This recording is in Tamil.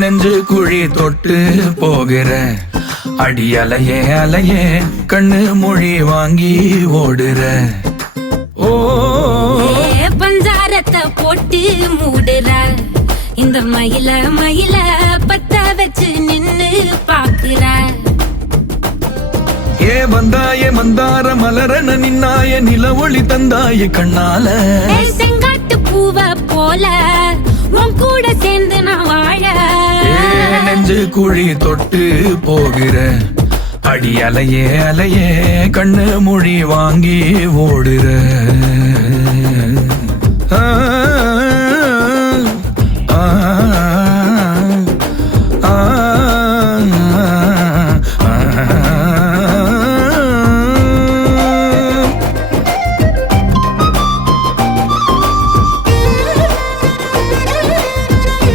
நெஞ்சு குழி தொட்டு போகிற அடி அலையே அலையே கண்ணு மொழி வாங்கி ஓடுற. ஓ பஞ்சாரத்தை போட்டு மூடுற இந்த மயில மயில பத்த வச்சு நின்னு பாக்குற. வந்தாய மந்தார மலரன நின்னாய நில ஒளி தந்தாய கண்ணால. செங்காட்டு பூவ போல உன் கூட சேர்ந்து நான் வாழ. நெஞ்சு குழி தொட்டு போகிற அடி அலையே அலையே கண்ணு மொழி வாங்கி ஓடுற.